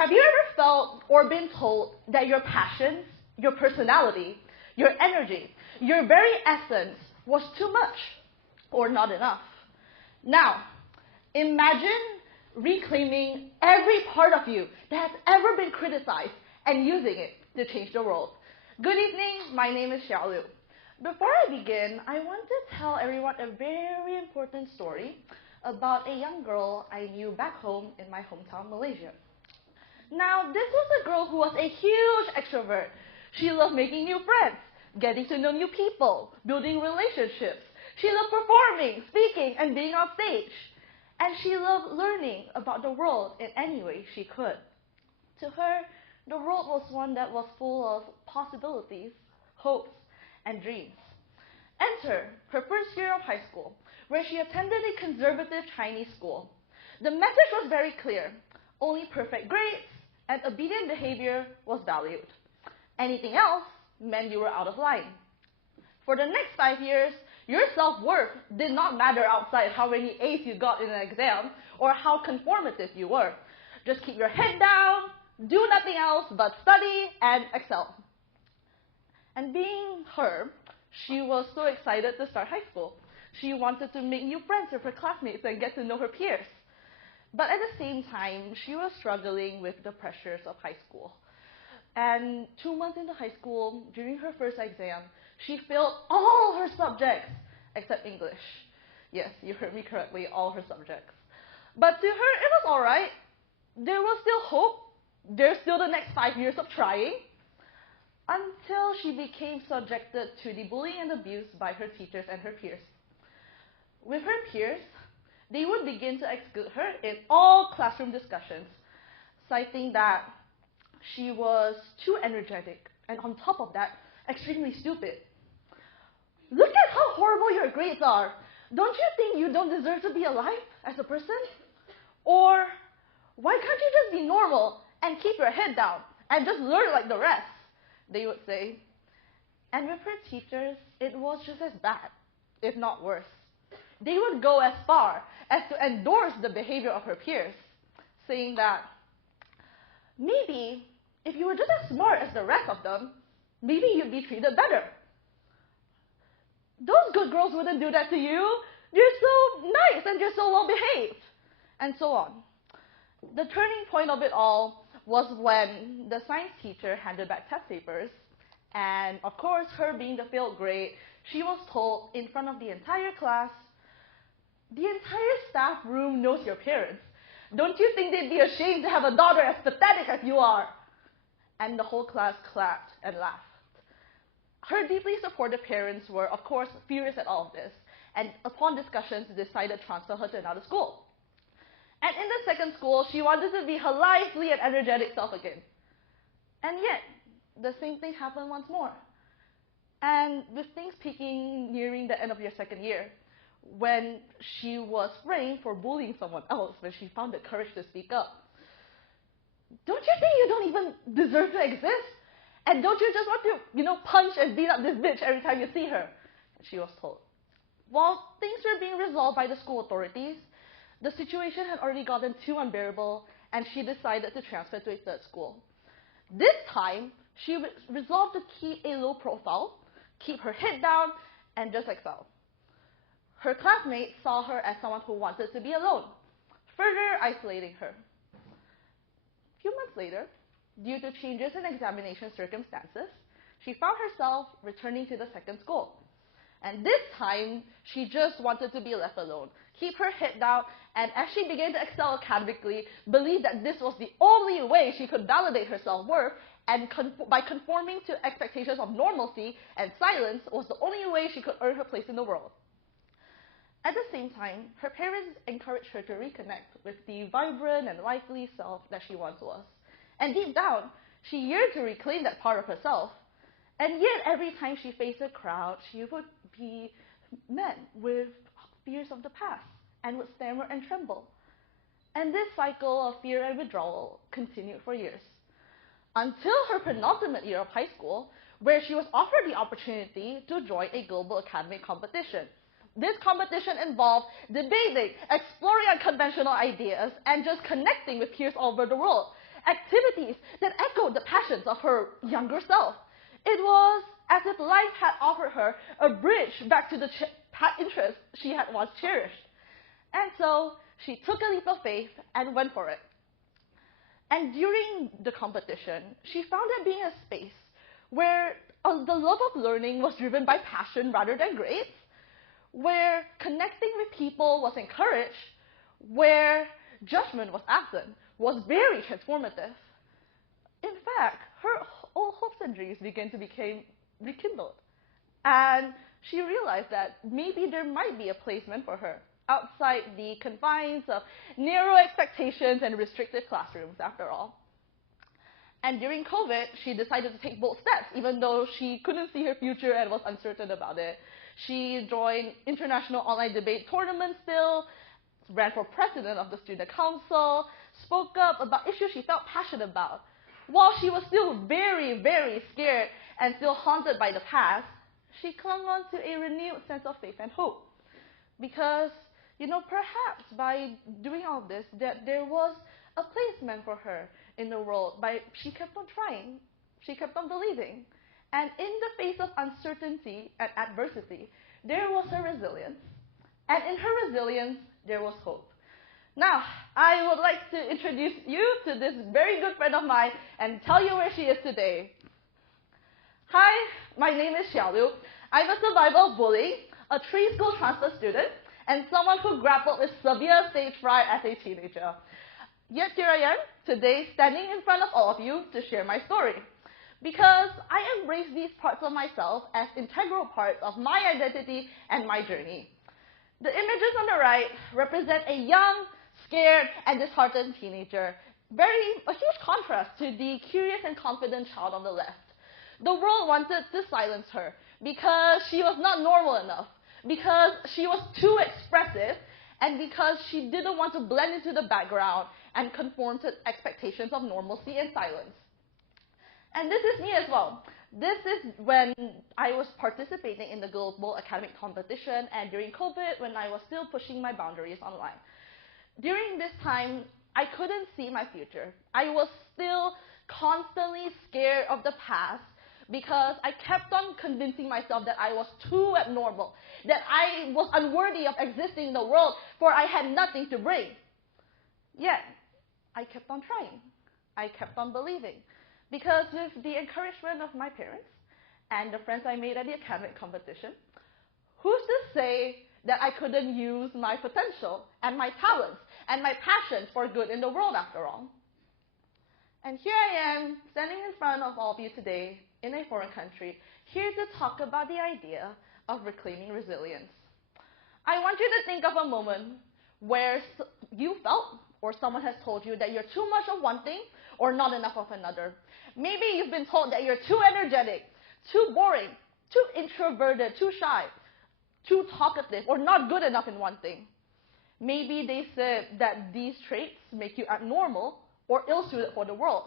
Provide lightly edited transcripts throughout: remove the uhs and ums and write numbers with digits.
Have you ever felt or been told that your passions, your personality, your energy, your very essence was too much or not enough? Now, imagine reclaiming every part of you that has ever been criticized and using it to change the world. Good evening, my name is Shiao Lu. Before I begin, I want to tell everyone a very important story about a young girl I knew back home in my hometown, Malaysia. Now, this was a girl who was a huge extrovert. She loved making new friends, getting to know new people, building relationships. She loved performing, speaking, and being on stage. And she loved learning about the world in any way she could. To her, the world was one that was full of possibilities, hopes, and dreams. Enter her first year of high school, where she attended a conservative Chinese school. The message was very clear. Only perfect grades and obedient behavior was valued. Anything else meant you were out of line. For the next 5 years, your self-worth did not matter outside how many A's you got in an exam or how conformative you were. Just keep your head down, do nothing else but study and excel. And being her, she was so excited to start high school. She wanted to make new friends with her classmates and get to know her peers. But at the same time, she was struggling with the pressures of high school. And 2 months into high school, during her first exam, she failed all her subjects except English. Yes, you heard me correctly, all her subjects. But to her, it was all right. There was still hope. There's still the next 5 years of trying. Until she became subjected to the bullying and abuse by her teachers and her peers. With her peers, they would begin to exclude her in all classroom discussions, citing that she was too energetic, and on top of that, extremely stupid. Look at how horrible your grades are. Don't you think you don't deserve to be alive as a person? Or why can't you just be normal and keep your head down and just learn like the rest? They would say. And with her teachers, it was just as bad, if not worse. They would go as far as to endorse the behavior of her peers, saying that maybe if you were just as smart as the rest of them, maybe you'd be treated better. Those good girls wouldn't do that to you. You're so nice and you're so well behaved. And so on. The turning point of it all was when the science teacher handed back test papers, and of course, her being the failed grade, she was told in front of the entire class, the entire staff room knows your parents. Don't you think they'd be ashamed to have a daughter as pathetic as you are? And the whole class clapped and laughed. Her deeply supportive parents were, of course, furious at all of this, and upon discussions, decided to transfer her to another school. And in the second school, she wanted to be her lively and energetic self again. And yet, the same thing happened once more. And with things peaking nearing the end of your second year, when she was framed for bullying someone else when she found the courage to speak up. Don't you think you don't even deserve to exist? And don't you just want to, punch and beat up this bitch every time you see her? And she was told. While things were being resolved by the school authorities, the situation had already gotten too unbearable, and she decided to transfer to a third school. This time, she resolved to keep a low profile, keep her head down, and just excel. Her classmates saw her as someone who wanted to be alone, further isolating her. A few months later, due to changes in examination circumstances, she found herself returning to the second school. And this time, she just wanted to be left alone, keep her head down, and as she began to excel academically, believed that this was the only way she could validate her self-worth, and by conforming to expectations of normalcy and silence was the only way she could earn her place in the world. At the same time, her parents encouraged her to reconnect with the vibrant and lively self that she once was. And deep down, she yearned to reclaim that part of herself. And yet, every time she faced a crowd, she would be met with fears of the past and would stammer and tremble. And this cycle of fear and withdrawal continued for years. Until her penultimate year of high school, where she was offered the opportunity to join a global academic competition. This competition involved debating, exploring unconventional ideas, and just connecting with peers all over the world. activities that echoed the passions of her younger self. It was as if life had offered her a bridge back to the interests she had once cherished. And so she took a leap of faith and went for it. And during the competition, she found it being a space where the love of learning was driven by passion rather than grades, where connecting with people was encouraged, where judgment was absent, was very transformative. In fact, her old hopes and dreams began to become rekindled. And she realized that maybe there might be a placement for her outside the confines of narrow expectations and restricted classrooms, after all. And during COVID, she decided to take bold steps, even though she couldn't see her future and was uncertain about it. She joined international online debate tournaments still, ran for president of the student council, spoke up about issues she felt passionate about. While she was still very, very scared and still haunted by the past, she clung on to a renewed sense of faith and hope. Because, perhaps by doing all this, that there was a placement for her in the world. She kept on trying. She kept on believing. And in the face of uncertainty and adversity, there was her resilience. And in her resilience, there was hope. Now, I would like to introduce you to this very good friend of mine and tell you where she is today. Hi, my name is Shiao Lu. I'm a survivor of bullying, a three-school transfer student, and someone who grappled with severe stage fright as a teenager. Yet here I am, today, standing in front of all of you to share my story. Because I embrace these parts of myself as integral parts of my identity and my journey. The images on the right represent a young, scared, and disheartened teenager. A huge contrast to the curious and confident child on the left. The world wanted to silence her because she was not normal enough, because she was too expressive, and because she didn't want to blend into the background and conform to expectations of normalcy and silence. And this is me as well. This is when I was participating in the global academic competition and during COVID when I was still pushing my boundaries online. During this time, I couldn't see my future. I was still constantly scared of the past because I kept on convincing myself that I was too abnormal, that I was unworthy of existing in the world, for I had nothing to bring. Yet, I kept on trying. I kept on believing. Because with the encouragement of my parents and the friends I made at the academic competition, who's to say that I couldn't use my potential and my talents and my passions for good in the world after all? And here I am, standing in front of all of you today in a foreign country, here to talk about the idea of reclaiming resilience. I want you to think of a moment where you felt or someone has told you that you're too much of one thing or not enough of another. Maybe you've been told that you're too energetic, too boring, too introverted, too shy, too talkative, or not good enough in one thing. Maybe they said that these traits make you abnormal or ill-suited for the world.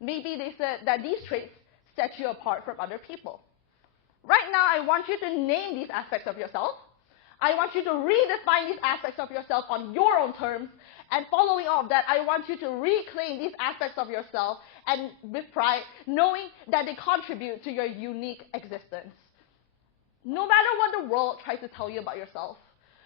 Maybe they said that these traits set you apart from other people. Right now, I want you to name these aspects of yourself. I want you to redefine these aspects of yourself on your own terms. And following all of that, I want you to reclaim these aspects of yourself and with pride, knowing that they contribute to your unique existence. No matter what the world tries to tell you about yourself,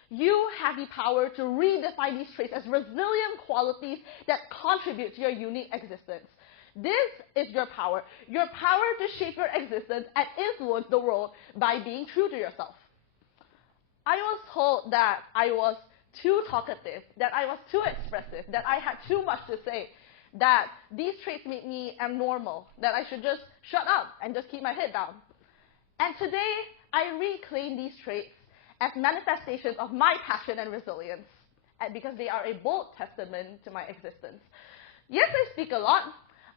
you have the power to redefine these traits as resilient qualities that contribute to your unique existence. This is your power to shape your existence and influence the world by being true to yourself. I was told that I was too talkative, that I was too expressive, that I had too much to say, that these traits made me abnormal, that I should just shut up and just keep my head down. And today, I reclaim these traits as manifestations of my passion and resilience, because they are a bold testament to my existence. Yes, I speak a lot.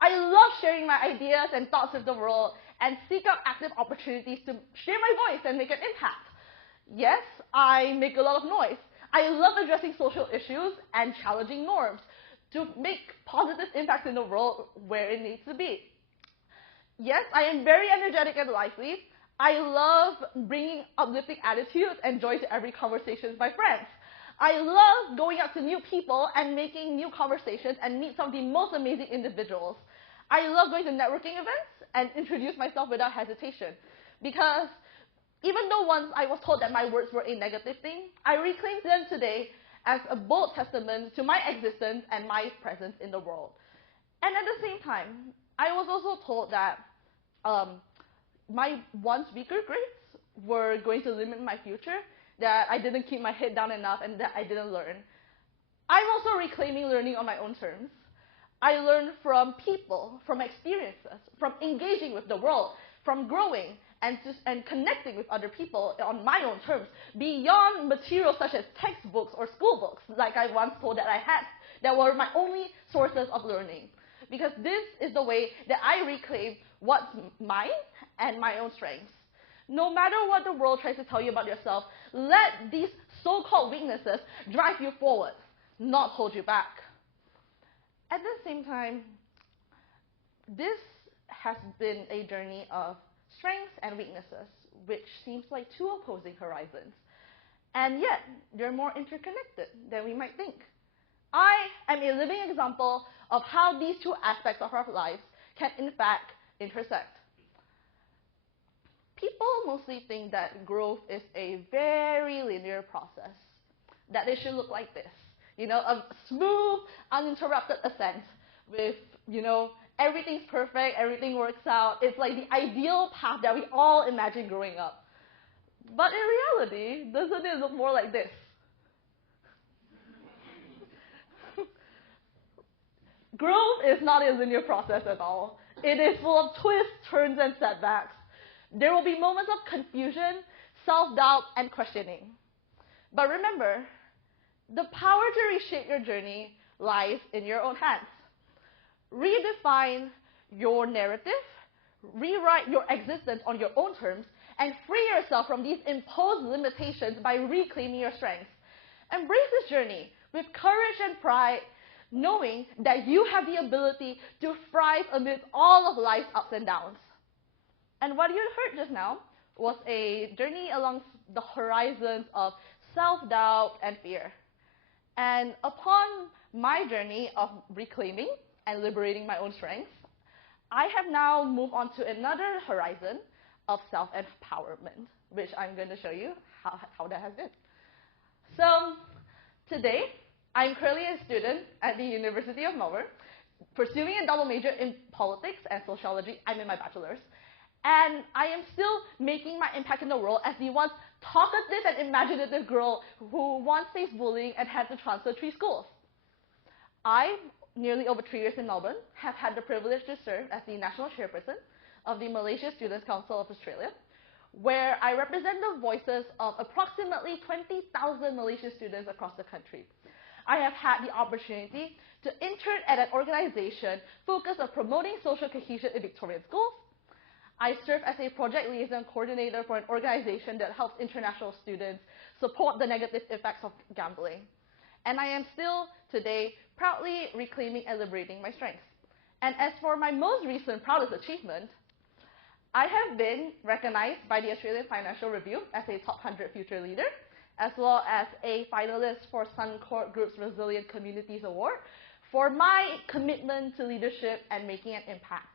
I love sharing my ideas and thoughts with the world and seek out active opportunities to share my voice and make an impact. Yes, I make a lot of noise. I love addressing social issues and challenging norms to make positive impacts in the world where it needs to be. Yes, I am very energetic and lively. I love bringing uplifting attitudes and joy to every conversation with my friends. I love going out to new people and making new conversations and meet some of the most amazing individuals. I love going to networking events and introduce myself without hesitation. Because even though once I was told that my words were a negative thing, I reclaim them today as a bold testament to my existence and my presence in the world. And at the same time, I was also told that my once weaker grades were going to limit my future, that I didn't keep my head down enough, and that I didn't learn. I'm also reclaiming learning on my own terms. I learn from people, from experiences, from engaging with the world, from growing and connecting with other people on my own terms, beyond materials such as textbooks or school books, like I once told that I had, that were my only sources of learning. Because this is the way that I reclaim what's mine and my own strengths. No matter what the world tries to tell you about yourself, let these so-called weaknesses drive you forward, not hold you back. At the same time, this has been a journey of strengths and weaknesses, which seems like two opposing horizons. And yet, they're more interconnected than we might think. I am a living example of how these two aspects of our lives can, in fact, intersect. People mostly think that growth is a very linear process, that it should look like this. A smooth, uninterrupted ascent with, everything's perfect, everything works out. It's like the ideal path that we all imagine growing up. But in reality, doesn't it look more like this? Growth is not a linear process at all. It is full of twists, turns, and setbacks. There will be moments of confusion, self-doubt, and questioning. But remember, the power to reshape your journey lies in your own hands. Redefine your narrative, rewrite your existence on your own terms, and free yourself from these imposed limitations by reclaiming your strengths. Embrace this journey with courage and pride, knowing that you have the ability to thrive amidst all of life's ups and downs. And what you heard just now was a journey along the horizons of self-doubt and fear. And upon my journey of reclaiming and liberating my own strengths, I have now moved on to another horizon of self-empowerment, which I'm going to show you how that has been. So today, I'm currently a student at the University of Melbourne, pursuing a double major in politics and sociology. I'm in my bachelor's. And I am still making my impact in the world as the once talkative and imaginative girl who once faced bullying and had to transfer 3 schools. I, nearly over 3 years in Melbourne, have had the privilege to serve as the national chairperson of the Malaysia Students' Council of Australia, where I represent the voices of approximately 20,000 Malaysian students across the country. I have had the opportunity to intern at an organization focused on promoting social cohesion in Victorian schools. I serve as a project liaison coordinator for an organization that helps international students support the negative effects of gambling. And I am still, today, proudly reclaiming and liberating my strengths. And as for my most recent proudest achievement, I have been recognized by the Australian Financial Review as a top 100 future leader, as well as a finalist for Suncorp Group's Resilient Communities Award for my commitment to leadership and making an impact.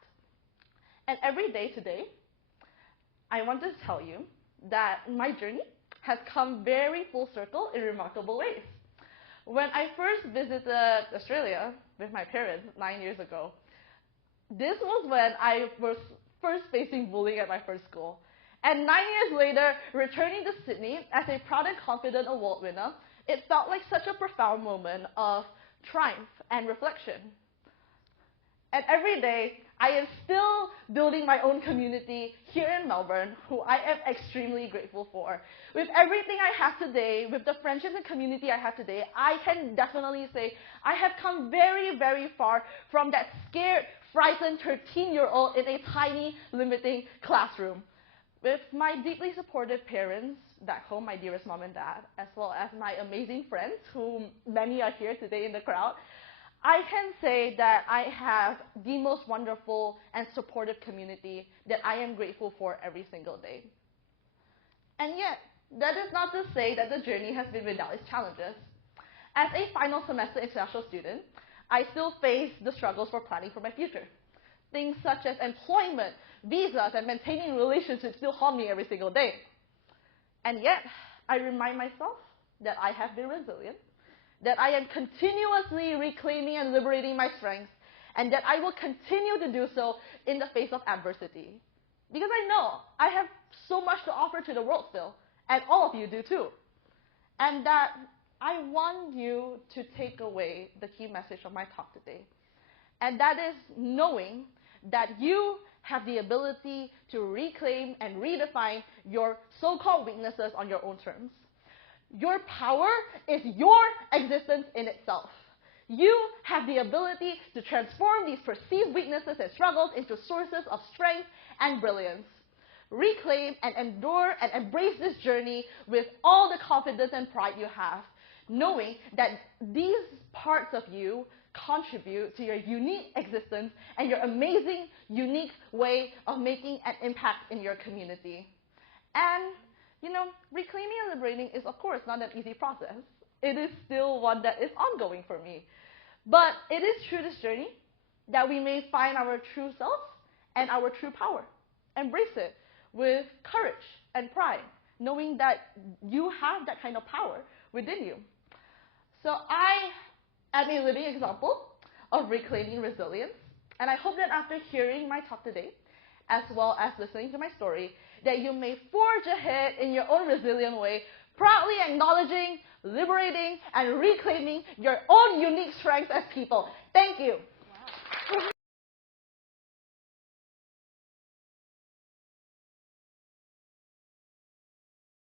And every day today, I want to tell you that my journey has come very full circle in remarkable ways. When I first visited Australia with my parents 9 years ago, this was when I was first facing bullying at my first school. And 9 years later, returning to Sydney as a proud and confident award winner, it felt like such a profound moment of triumph and reflection. And every day, I am still building my own community here in Melbourne, who I am extremely grateful for. With everything I have today, with the friendships and community I have today, I can definitely say I have come very, very far from that scared, frightened 13-year-old in a tiny, limiting classroom. With my deeply supportive parents back home, my dearest mom and dad, as well as my amazing friends, whom many are here today in the crowd, I can say that I have the most wonderful and supportive community that I am grateful for every single day. And yet, that is not to say that the journey has been without its challenges. As a final semester international student, I still face the struggles for planning for my future. Things such as employment, visas, and maintaining relationships still haunt me every single day. And yet, I remind myself that I have been resilient, that I am continuously reclaiming and liberating my strengths, and that I will continue to do so in the face of adversity. Because I know I have so much to offer to the world still, and all of you do too. And that I want you to take away the key message of my talk today. And that is knowing that you have the ability to reclaim and redefine your so-called weaknesses on your own terms. Your power is your existence in itself. You have the ability to transform these perceived weaknesses and struggles into sources of strength and brilliance. Reclaim and endure and embrace this journey with all the confidence and pride you have, knowing that these parts of you contribute to your unique existence and your amazing, unique way of making an impact in your community. And, reclaiming and liberating is, of course, not an easy process. It is still one that is ongoing for me. But it is through this journey that we may find our true selves and our true power. Embrace it with courage and pride, knowing that you have that kind of power within you. So I am a living example of reclaiming resilience, and I hope that after hearing my talk today, as well as listening to my story, that you may forge ahead in your own resilient way, proudly acknowledging, liberating, and reclaiming your own unique strengths as people. Thank you.